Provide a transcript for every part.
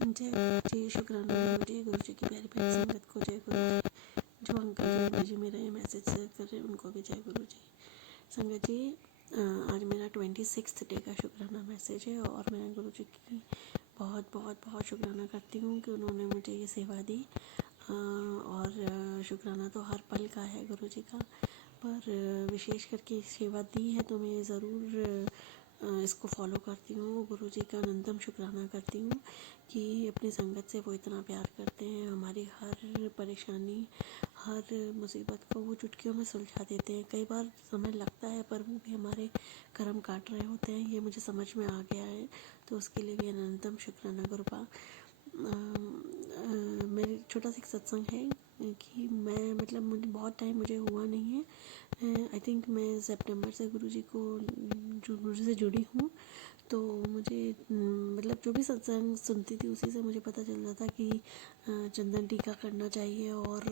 जय गुरु जी, शुक्राना गुरु जी की प्यारी प्यारी संगत को जय गुरु जी। जो अंकल जय गुरु जी मेरा ये मैसेज शेयर कर रहे हैं उनको भी जय गुरु जी। संगत जी, आज मेरा 26th डे का शुक्राना मैसेज है और मैं गुरु जी की बहुत बहुत बहुत शुक्राना करती हूँ कि उन्होंने मुझे ये सेवा दी। और शुक्राना तो हर पल का है गुरु जी का, पर विशेष करके सेवा दी है तो मैं ज़रूर इसको फॉलो करती हूँ। गुरु जी का अनंतम शुक्राना करती हूँ कि अपनी संगत से वो इतना प्यार करते हैं। हमारी हर परेशानी, हर मुसीबत को वो चुटकियों में सुलझा देते हैं। कई बार समय लगता है पर वो भी हमारे कर्म काट रहे होते हैं, ये मुझे समझ में आ गया है। तो उसके लिए भी अनंतम शुक्राना गुरुपा। मेरे छोटा सा एक सत्संग है कि मैं मतलब मुझे बहुत टाइम मुझे हुआ नहीं है। आई थिंक मैं सितंबर से गुरु जी से जुड़ी हूँ। तो मुझे मतलब जो भी सत्संग सुनती थी उसी से मुझे पता चल जाता था कि चंदन टीका करना चाहिए। और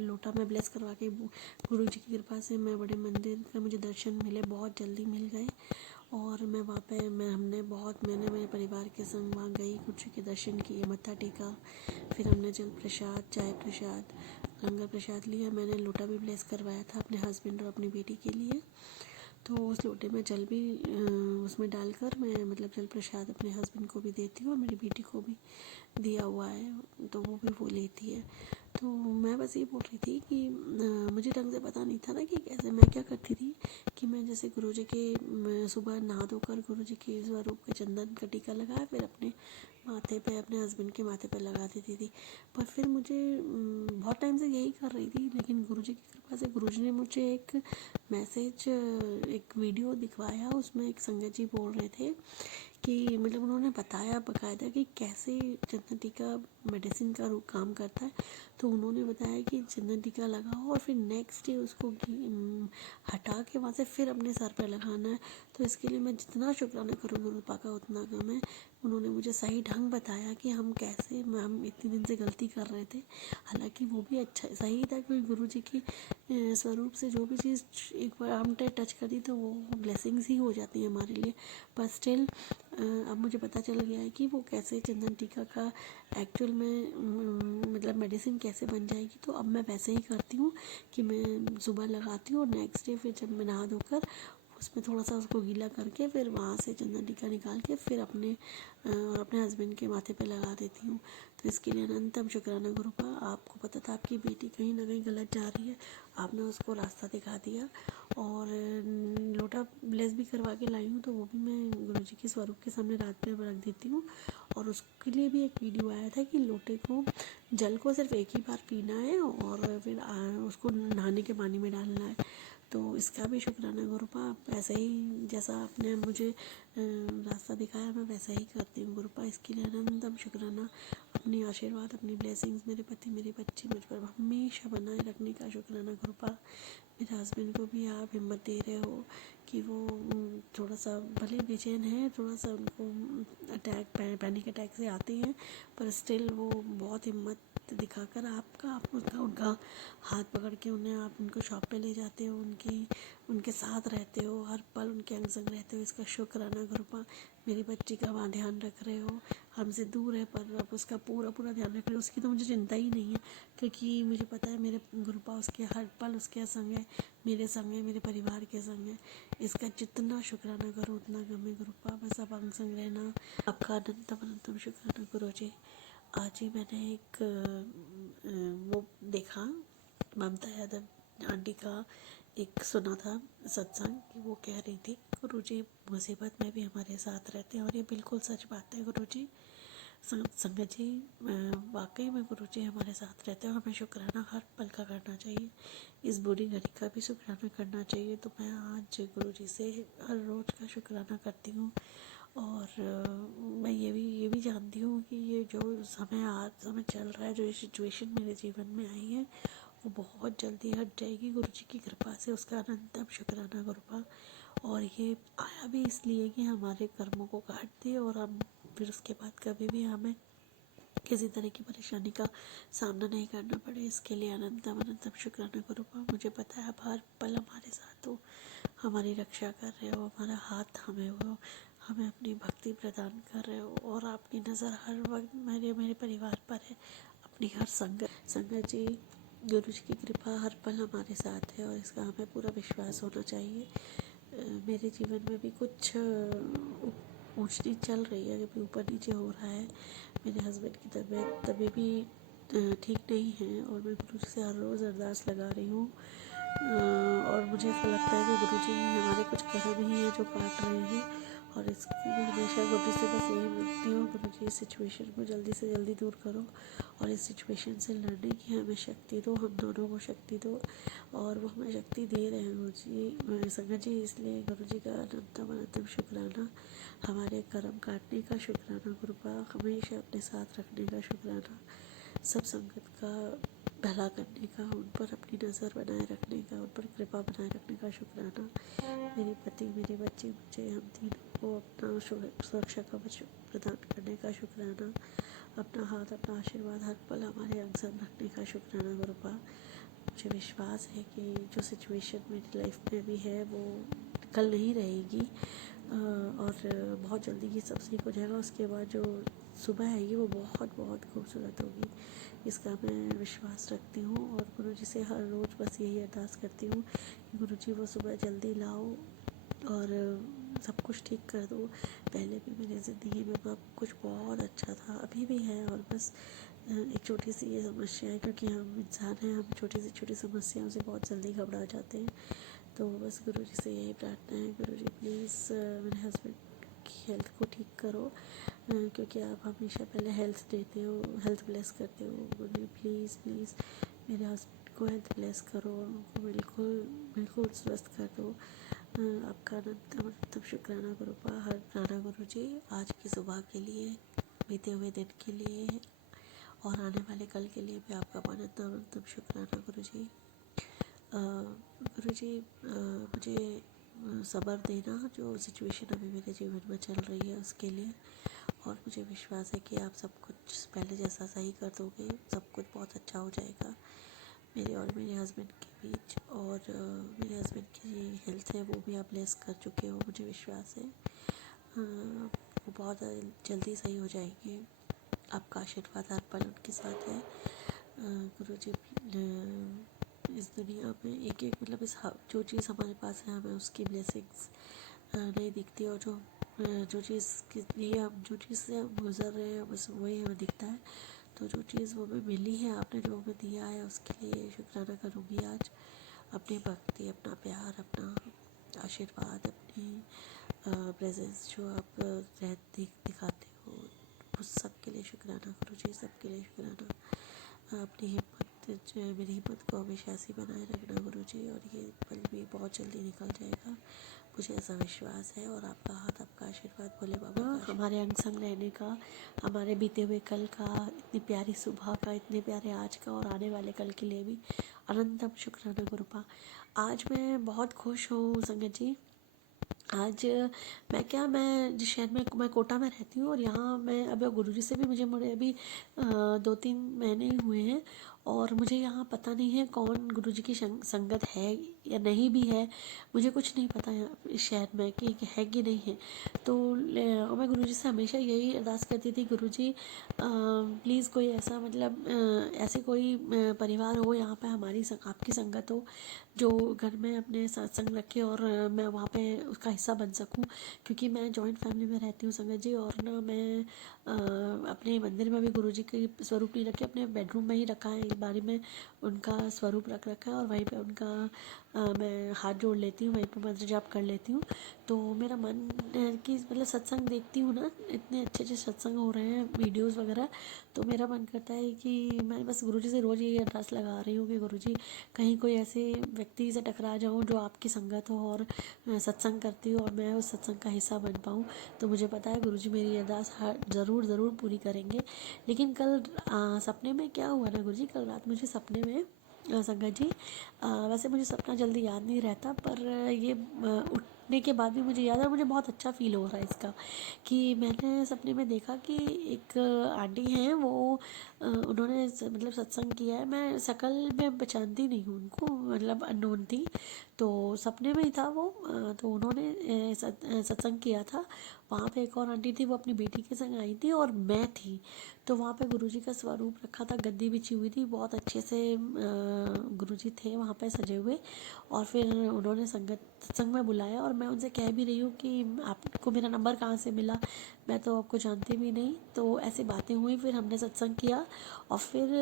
लोटा में ब्लेस करवा के गुरु जी की कृपा से मैं बड़े मंदिर का मुझे दर्शन मिले, बहुत जल्दी मिल गए। और मैं वहाँ पे मैंने मेरे परिवार के संग वहाँ गई, गुरु जी के दर्शन किए, मत्था टेका। फिर हमने जल प्रसाद, चाय प्रसाद, लंगर प्रसाद लिया। मैंने लोटा भी ब्लेस करवाया था अपने हस्बैंड और अपनी बेटी के लिए। तो उस लोटे में जल भी उसमें डालकर मैं मतलब जल प्रसाद अपने हस्बैंड को भी देती हूँ और मेरी बेटी को भी दिया हुआ है, तो वो भी वो लेती है। तो मैं बस ये बोल रही थी कि मुझे ढंग से पता नहीं था ना कि कैसे। मैं क्या करती थी कि मैं जैसे गुरु जी के सुबह नहा धोकर गुरु जी के स्वरूप के चंदन का टीका लगाया, फिर अपने माथे पे, अपने हस्बैंड के माथे पे लगा देती थी। पर फिर मुझे बहुत टाइम से यही कर रही थी, लेकिन गुरु जी की कृपा से गुरु जी ने मुझे एक मैसेज, एक वीडियो दिखवाया। उसमें एक संगत जी बोल रहे थे कि मतलब उन्होंने बताया बाकायदा कि कैसे चंदन टीका मेडिसिन का काम करता है। तो उन्होंने बताया कि चंदन टीका लगाओ और फिर नेक्स्ट डे उसको हटा के वहाँ से फिर अपने सर पर लगाना है। तो इसके लिए मैं जितना शुक्राना करूँ गुरु पा का उतना कम है। उन्होंने मुझे सही ढंग बताया कि हम कैसे, हम इतने दिन से गलती कर रहे थे। हालांकि वो भी अच्छा सही था, क्योंकि गुरु जी की स्वरूप से जो भी चीज़ एक बार हमने टच करी तो वो ब्लेसिंग्स ही हो जाती हैं हमारे लिए। पर स्टिल अब मुझे पता चल गया है कि वो कैसे चंदन टीका का एक्चुअल में मतलब मेडिसिन कैसे बन जाएगी। तो अब मैं वैसे ही करती हूँ कि मैं सुबह लगाती हूँ और नेक्स्ट डे फिर जब मैं नहा धोकर उसमें थोड़ा सा उसको गीला करके फिर वहाँ से चंदन टीका निकाल के फिर अपने और अपने हस्बैंड के माथे पे लगा देती हूँ। तो इसके लिए अनंतम शुक्राना गुरुपा। आपको पता था आपकी बेटी कहीं ना कहीं गलत जा रही है, आपने उसको रास्ता दिखा दिया। और लोटा ब्लेस भी करवा के लाई हूँ, तो वो भी मैं गुरु जी के स्वरूप के सामने रात में रख देती हूँ। और उसके लिए भी एक वीडियो आया था कि लोटे को, जल को सिर्फ एक ही बार पीना है और फिर उसको नहाने के पानी में डालना है। तो इसका भी शुक्राना गुरुपा। आप ऐसे ही जैसा आपने मुझे रास्ता दिखाया मैं वैसा ही करती हूँ गुरुपा। इसके लिए अनंतम शुक्राना। अपनी आशीर्वाद, अपनी ब्लेसिंग्स मेरे पति, मेरे बच्चे, मुझ पर हमेशा बनाए रखने का शुक्राना गुरुपा। मेरे हस्बैंड को भी आप हिम्मत दे रहे हो कि वो थोड़ा सा भले बेचैन है, थोड़ा सा उनको पैनिक अटैक से आते हैं, पर स्टिल वो बहुत हिम्मत दिखाकर आप उनका हाथ पकड़ के उन्हें आप उनको शॉप पे ले जाते हो, उनके साथ रहते हो, हर पल उनके अंग संग रहते हो। इसका शुक्राना गुरुपा। मेरी बच्ची का वहाँ ध्यान रख रहे हो, हमसे दूर है पर आप उसका पूरा पूरा ध्यान रख रहे हो। उसकी तो मुझे चिंता ही नहीं है, क्योंकि मुझे पता है मेरे गुरुपा उसके हर पल उसके संग है, मेरे संग है, मेरे परिवार के संग है। इसका जितना शुक्राना करो उतना कम है गुरुपा। बस आप अंग संग रहना। आपका अनंतम अनंतम शुक्राना गुरु जी। आज ही मैंने एक वो देखा, ममता यादव आंटी का एक सुना था सत्संग कि वो कह रही थी गुरु जी मुसीबत में भी हमारे साथ रहते हैं, और ये बिल्कुल सच बात है गुरु जी। संगत जी, वाकई में गुरु जी हमारे साथ रहते हैं। हमें शुक्राना हर पल का करना चाहिए, इस बुरी घड़ी का भी शुक्राना करना चाहिए। तो मैं आज गुरु जी से हर रोज़ का शुक्राना करती हूँ। और मैं ये भी जानती हूँ कि ये जो समय चल रहा है, जो ये सिचुएशन मेरे जीवन में आई है, वो बहुत जल्दी हट जाएगी गुरु जी की कृपा से। उसका अनंतम शुक्राना गुरुपा। और ये आया भी इसलिए कि हमारे कर्मों को काट दे और हम फिर उसके बाद कभी भी हमें किसी तरह की परेशानी का सामना नहीं करना पड़े। इसके लिए अनंतम अनंतम शुक्राना गुरुपा। मुझे पता है आप हर पल हमारे साथ हो, हमारी रक्षा कर रहे हो, हमारा हाथ थामे हुए हो, हमें अपनी भक्ति प्रदान कर रहे हो और आपकी नज़र हर वक्त मेरे परिवार पर है, अपनी हर संगत जी। गुरु जी की कृपा हर पल हमारे साथ है और इसका हमें पूरा विश्वास होना चाहिए। मेरे जीवन में भी कुछ ऊंच नीच चल रही है, कभी ऊपर नीचे हो रहा है। मेरे हस्बैंड की तबीयत तभी भी ठीक नहीं है और मैं गुरु जी से हर रोज़ अरदास लगा रही हूँ। और मुझे ऐसा लगता है कि गुरु जी हमारे कुछ कर्म ही हैं जो काट रहे हैं और इसकी मैं हमेशा गुरु जी से बस यही मांगती हूँ, गुरु जी इस सिचुएशन को जल्दी से जल्दी दूर करो और इस सिचुएशन से लड़ने की हमें शक्ति दो, हम दोनों को शक्ति दो। और वो हमें शक्ति दे रहे हैं गुरु जी, संगत जी। इसलिए गुरु जी का अनंतम अनंतम शुक्राना, हमारे कर्म काटने का शुक्राना, कृपा हमेशा अपने साथ रखने का शुक्राना, सब संगत का भला करने का, उन पर अपनी नज़र बनाए रखने का, उन पर कृपा बनाए रखने का शुक्राना। मेरे पति, मेरे बच्चे, मुझे, हम तीनों को अपना सुरक्षा कवच प्रदान करने का शुक्राना, अपना हाथ, अपना आशीर्वाद हर पल हमारे अंग संग रखने का शुक्राना गुरुपा। मुझे विश्वास है कि जो सिचुएशन मेरी लाइफ में भी है वो कल नहीं रहेगी और बहुत जल्दी ये सब ठीक हो जाएगा। उसके बाद जो सुबह आएगी वो बहुत बहुत खूबसूरत होगी, इसका मैं विश्वास रखती हूँ। और गुरु जी से हर रोज़ बस यही अरदास करती हूँ कि गुरु जी वो सुबह जल्दी लाओ और सब कुछ ठीक कर दो। पहले भी मेरी ज़िंदगी में सब कुछ बहुत अच्छा था, अभी भी है, और बस एक छोटी सी ये समस्या है, क्योंकि हम इंसान हैं, हम छोटी समस्याओं से बहुत जल्दी घबरा जाते हैं। तो बस गुरु जी से यही प्रार्थना है, गुरु जी प्लीज़ मेरे हस्बैंड की हेल्थ को ठीक करो, क्योंकि आप हमेशा पहले हेल्थ देते हो, हेल्थ ब्लेस करते हो। गुरु जी प्लीज़ प्लीज़ मेरे हस्बैंड को हेल्थ ब्लेस करो, उनको बिल्कुल बिल्कुल स्वस्थ कर दो। आपका अनंतम अनंतम शुक्राना गुरुपा, हर प्राणा गुरु जी, आज की सुबह के लिए, बीते हुए दिन के लिए और आने वाले कल के लिए भी आपका अनंतम अनंतम शुक्राना गुरु जी। गुरु जी मुझे सब्र देना, जो सिचुएशन अभी मेरे जीवन में चल रही है उसके लिए, और मुझे विश्वास है कि आप सब कुछ पहले जैसा सही कर दोगे, सब कुछ बहुत अच्छा हो जाएगा मेरे और मेरे हस्बैंड के बीच। और मेरे हस्बैंड की हेल्थ है वो भी आप ब्लेस कर चुके हो, मुझे विश्वास है वो बहुत जल्दी सही हो जाएंगे। आपका आशीर्वाद हर पल उनके साथ है गुरु जी। इस दुनिया में एक एक मतलब जो चीज़ हमारे पास है हमें उसकी ब्लेसिंग्स नहीं दिखती, और जो चीज़ के लिए हम जो चीज़ से हम गुजर रहे हैं बस वही हमें दिखता है। तो जो चीज़ वो हमें मिली है, आपने जो हमें दिया है उसके लिए शुक्राना करूँगी आज। अपनी भक्ति, अपना प्यार, अपना आशीर्वाद, अपनी प्रेजेंस जो आप दिखाते हो, उस सब के लिए शुक्राना गुरु जी, सब के लिए शुक्राना। अपनी हिम्मत, जो है मेरी हिम्मत को हमेशा ऐसी बनाए रखना गुरु जी, और ये पल भी बहुत जल्दी निकल जाएगा, मुझे ऐसा विश्वास है। और आपका हाथ, आपका आशीर्वाद, भोले बाबा का हमारे अंग संग रहने का, हमारे बीते हुए कल का, इतनी प्यारी सुबह का, इतने प्यारे आज का और आने वाले कल के लिए भी अनंतम शुक्राना गुरुपा। आज मैं बहुत खुश हूँ संगत जी। आज मैं जिस शहर में, मैं कोटा में रहती हूँ और यहाँ मैं अब गुरु जी से भी मुझे अभी 2-3 महीने ही हुए हैं, और मुझे यहाँ पता नहीं है कौन गुरु जी की संगत है या नहीं भी है, मुझे कुछ नहीं पता यहाँ इस शहर में कि है कि नहीं है। तो मैं गुरु जी से हमेशा यही अरदास करती थी, गुरु जी प्लीज़ कोई ऐसा मतलब ऐसे कोई परिवार हो यहाँ पे हमारी आपकी संगत हो, जो घर में अपने सत्संग रखे और मैं वहाँ पे उसका हिस्सा बन सकूं, क्योंकि मैं जॉइंट फैमिली में रहती हूँ संगत जी। और ना मैं अपने मंदिर में भी गुरु जी के स्वरूप नहीं रखे, अपने बेडरूम में ही रखा है, अलमारी में उनका स्वरूप रख रखा है, और वहीं पे उनका मैं हाथ जोड़ लेती हूँ, वहीं पे मंत्र जाप कर लेती हूँ। तो मेरा मन है कि मतलब सत्संग देखती हूँ ना, इतने अच्छे अच्छे सत्संग हो रहे हैं, वीडियोज़ वगैरह, तो मेरा मन करता है कि मैं बस गुरु जी से रोज़ यही अरदास लगा रही हूँ कि गुरु जी कहीं कोई ऐसे व्यक्ति से टकरा जाऊँ जो आपकी संगत हो और सत्संग करती हो और मैं उस सत्संग का हिस्सा बन पाऊँ। तो मुझे पता है गुरुजी मेरी अरदास ज़रूर पूरी करेंगे। लेकिन कल सपने में क्या हुआ ना गुरुजी, कल रात मुझे सपने में संगत जी, वैसे मुझे सपना जल्दी याद नहीं रहता, पर ये देखने के बाद भी मुझे याद है, मुझे बहुत अच्छा फ़ील हो रहा है इसका, कि मैंने सपने में देखा कि एक आंटी हैं, वो उन्होंने मतलब सत्संग किया है। मैं शक्ल में पहचानती नहीं हूँ उनको, मतलब अननोन थी, तो सपने में ही था वो। तो उन्होंने सत्संग किया था। वहाँ पे एक और आंटी थी, वो अपनी बेटी के संग आई थी, और मैं थी। तो वहाँ पे गुरुजी का स्वरूप रखा था, गद्दी बिछी हुई थी, बहुत अच्छे से गुरुजी थे वहाँ पे सजे हुए। और फिर उन्होंने सत्संग में बुलाया, और मैं उनसे कह भी रही हूँ कि आपको मेरा नंबर कहाँ से मिला, मैं तो आपको जानती भी नहीं। तो ऐसी बातें हुई, फिर हमने सत्संग किया, और फिर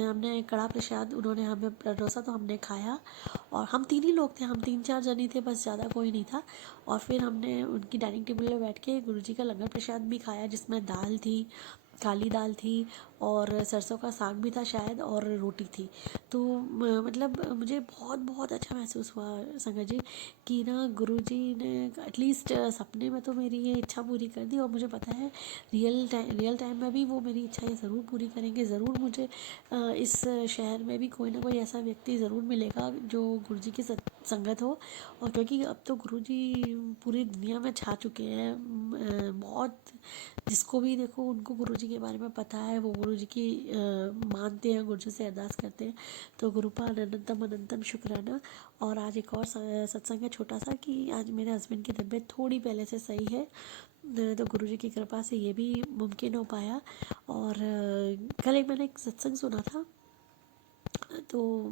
हमने कड़ा प्रसाद उन्होंने हमें परोसा, तो हमने खाया। और हम 3 ही लोग थे, हम 3-4 जने थे बस, ज़्यादा कोई नहीं था। और फिर हमने उनकी डाइनिंग टेबल पे बैठ के गुरुजी का लंगर प्रसाद भी खाया, जिसमें दाल थी, काली दाल थी, और सरसों का साग भी था शायद, और रोटी थी। तो मतलब मुझे बहुत बहुत अच्छा महसूस हुआ संगत जी, कि ना गुरुजी ने एटलीस्ट सपने में तो मेरी ये इच्छा पूरी कर दी, और मुझे पता है रियल टाइम में भी वो मेरी इच्छा ये ज़रूर पूरी करेंगे। ज़रूर मुझे इस शहर में भी कोई ना कोई ऐसा व्यक्ति ज़रूर मिलेगा जो गुरुजी की संगत हो। और क्योंकि अब तो गुरुजी पूरी दुनिया में छा चुके हैं, बहुत जिसको भी देखो उनको गुरुजी के बारे में पता है, वो गुरुजी की मानते हैं, गुरुजी से अरदास करते हैं। तो गुरुपाद अनंतम अनंतम शुक्राना। और आज एक और सत्संग है छोटा सा, कि आज मेरे हस्बैंड की तबीयत थोड़ी पहले से सही है, तो गुरुजी की कृपा से ये भी मुमकिन हो पाया। और कल मैंने एक सत्संग सुना था, तो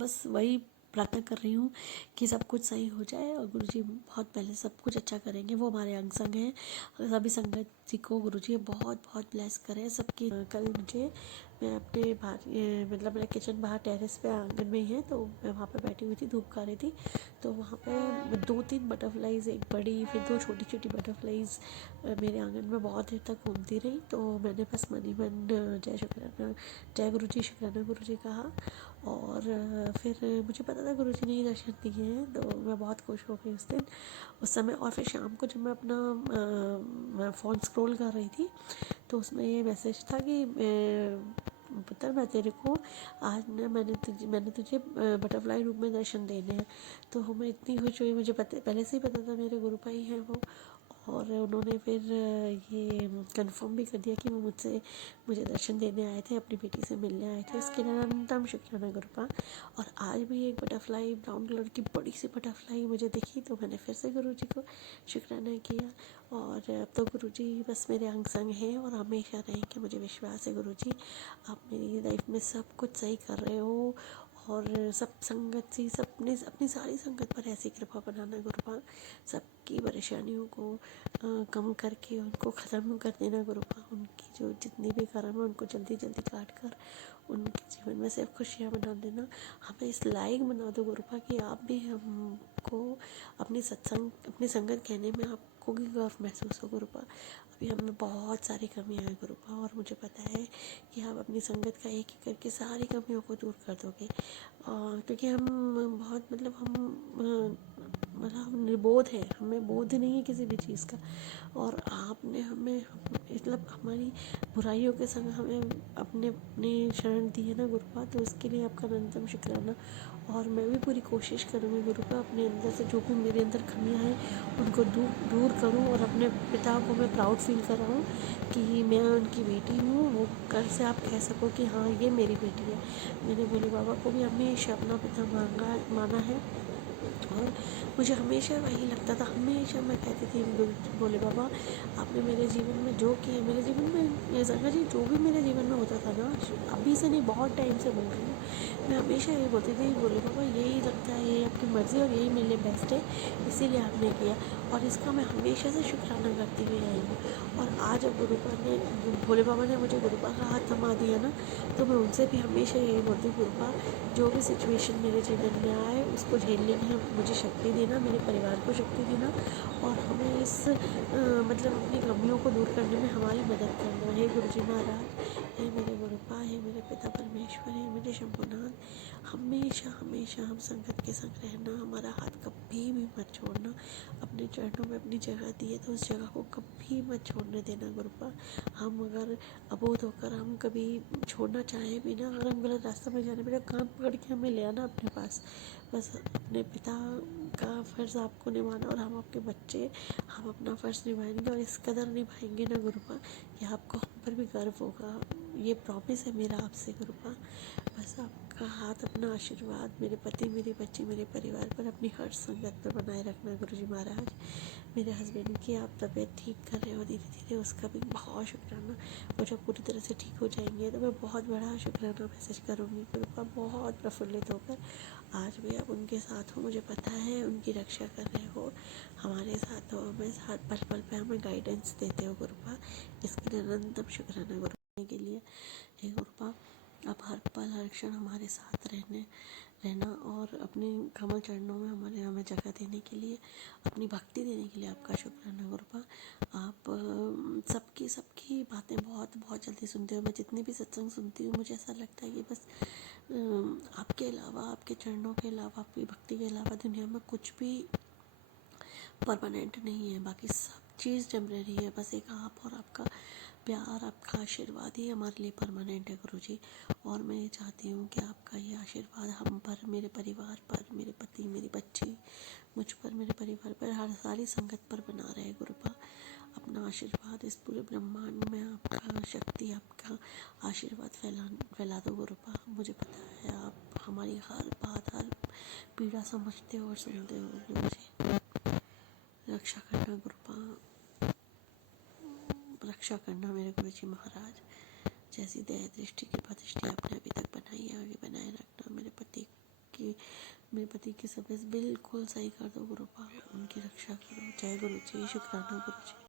बस वही प्रार्थना कर रही हूँ कि सब कुछ सही हो जाए, और गुरुजी बहुत पहले सब कुछ अच्छा करेंगे। वो हमारे अंग संग हैं। सभी संगत जी को गुरुजी बहुत बहुत ब्लेस करें सबकी। कल मैं अपने बाहर मतलब मेरा किचन बाहर टेरेस पे आंगन में ही है, तो मैं वहाँ पे बैठी हुई थी, धूप खा रही थी। तो वहाँ पे 2-3 बटरफ्लाइज, एक बड़ी फिर 2 छोटी छोटी बटरफ्लाइज मेरे आंगन में बहुत देर तक घूमती रही। तो मैंने बस मनी मन जय शुक्राना, जय गुरुजी शुक्राना गुरुजी कहा। और फिर मुझे पता था गुरुजी ने ही दर्शन दिए हैं, तो मैं बहुत खुश हो गई उस समय। और फिर शाम को जब मैं अपना फ़ोन स्क्रॉल कर रही थी, तो उसमें ये मैसेज था कि पुत्र, मैं तेरे को आज ना मैंने तुझे बटरफ्लाई रूप में दर्शन देने हैं। तो मैं इतनी खुश हुई, मुझे पहले से ही पता था मेरे गुरु भाई हैं वो। और उन्होंने फिर ये कंफर्म भी कर दिया कि वो मुझे दर्शन देने आए थे, अपनी बेटी से मिलने आए थे। इसके लिए अनंतम शुक्राना गुरुपा। और आज भी एक बटरफ्लाई, ब्राउन कलर की बड़ी सी बटरफ्लाई मुझे दिखी, तो मैंने फिर से गुरुजी को शुक्राना किया। और अब तो गुरुजी बस मेरे अंग संग हैं, और हमेशा रहेंगे। मुझे विश्वास है गुरुजी, आप मेरी लाइफ में सब कुछ सही कर रहे हो। और सब संगत से अपनी सारी संगत पर ऐसी कृपा बनाना गुरुपा, सबकी परेशानियों को कम करके उनको ख़त्म कर देना गुरुपा। उनकी जो जितनी भी कर्म है उनको जल्दी जल्दी काट कर उनके जीवन में सिर्फ खुशियाँ बना देना। हमें इस लायक बना दो गुरुपा कि आप भी हमको अपनी संगत कहने में आपको भी गर्व महसूस हो गुरुपा। अभी हमें बहुत सारी कमियाँ हैं गुरुपा, और मुझे पता है कि आप अपनी संगत का एक एक करके सारी कमियों को दूर कर दोगे। क्योंकि हम बहुत मतलब निर्बोध है, हमें बोध नहीं है किसी भी चीज़ का। और आपने हमें मतलब हमारी बुराइयों के संग हमें अपने शरण दी है ना गुरुपा, तो इसके लिए आपका अनंतम शुक्राना। और मैं भी पूरी कोशिश करूँगी गुरुपा, अपने अंदर से जो भी मेरे अंदर कमियाँ हैं उनको दूर करूँ, और अपने पिता को मैं प्राउड फील कराऊँ कि मैं उनकी बेटी हूँ। वो कल से आप कह सको कि हाँ, ये मेरी बेटी है। मैंने भोले बाबा को भी हमेशा अपना पिता माना है। और मुझे हमेशा वही लगता था, हमेशा मैं कहती थी भोले बाबा, आपने मेरे जीवन में जो किया, मेरे जीवन में ये संगत जी जो भी मेरे जीवन में होता था ना, अभी से नहीं बहुत टाइम से बोल रही हूँ, मैं हमेशा ये बोलती थी भोले बाबा यही लगता है, यही आपकी मर्ज़ी और यही मेरे लिए बेस्ट है, इसीलिए आपने किया। और इसका मैं हमेशा से शुक्राना करती हुई आई हूँ। और आज अब भोले बाबा ने मुझे गुरुपा का हाथ थमा दिया ना, तो मैं उनसे भी हमेशा यही बोलती हूँ गुरुपा, जो भी सिचुएशन मेरे जीवन में आए उसको झेलने की मुझे शक्ति देना, मेरे परिवार को शक्ति देना, और हमें मतलब अपनी कमियों को दूर करने में हमारी मदद करना हे गुरु जी महाराज, हे मेरे गुरुपा, हे मेरे पिता परमेश्वर, हे मेरे शंभुनाथ, हमेशा हमेशा हम संगत के संग रहना, हमारा हाथ कभी भी मत छोड़ना, अपने चरणों में अपनी जगह दी है तो उस जगह को कभी मत छोड़ने देना गुरुपा। हम अगर अबोध होकर हम कभी छोड़ना चाहें भी ना, अगर हम गलत रास्ते में जाने मेरा कान पकड़ के हमें ले आना अपने पास। बस अपने पिता का फ़र्ज़ आपको निभाना, और हम आपके बच्चे, हम अपना फ़र्ज़ निभाएंगे और इस कदर निभाएंगे ना गुरुपा कि आपको हम पर भी गर्व होगा। ये प्रॉमिस है मेरा आपसे गुरुपा। बस आपका हाथ, अपना आशीर्वाद मेरे पति, मेरी बच्ची, मेरे परिवार पर, अपनी हर संगत पर बनाए रखना गुरुजी महाराज। मेरे हस्बैंड की आप तबीयत ठीक कर रहे हो धीरे धीरे, उसका भी बहुत शुक्राना। वो जब पूरी तरह से ठीक हो जाएंगे तो मैं बहुत बड़ा शुक्राना मैसेज करूँगी गुरुपा, बहुत प्रफुल्लित होकर। आज भी आप उनके साथ हो, मुझे पता है उनकी रक्षा कर रहे हो, हमारे साथ हो, हमें साथ पल पल पे हमें गाइडेंस देते हो गुरुपा। इसके लिए अनंतम शुक्राना गुरुपा के लिए। हे गुरुपा, आप हर पल हर क्षण हमारे साथ रहना और अपने कमल चरणों में हमें जगह देने के लिए, अपनी भक्ति देने के लिए आपका शुक्राना गुरुपा। आप सबकी बातें बहुत बहुत जल्दी सुनते हो। मैं जितनी भी सत्संग सुनती हूँ मुझे ऐसा लगता है कि बस आपके अलावा, आपके चरणों के अलावा, आपकी भक्ति के अलावा दुनिया में कुछ भी परमानेंट नहीं है। बाकी सब चीज़ टेम्परेरी है। बस एक आप और आपका प्यार, आपका आशीर्वाद ही हमारे लिए परमानेंट है गुरुजी। और मैं ये चाहती हूँ कि आपका ये आशीर्वाद हम पर, मेरे परिवार पर, मेरे पति, मेरी बच्ची, मुझ पर, मेरे परिवार पर, हर सारी संगत पर बना रहे गुरुपा। अपना आशीर्वाद इस पूरे ब्रह्मांड में, आपका शक्ति, आपका आशीर्वाद फैला दो गुरुपा। मुझे पता है आप हमारी हर बात, हर पीड़ा समझते हो और सुनते हो। मुझे रक्षा करना गुरुपा, रक्षा करना मेरे गुरुजी महाराज। जैसी दया दृष्टि कृपा दृष्टि आपने अभी तक बनाई है, आगे बनाए रखना। मेरे पति की सर्विस बिल्कुल सही कर दो गुरुपा, उनकी रक्षा करो। जय गुरु जी, शुक्राना गुरु जी।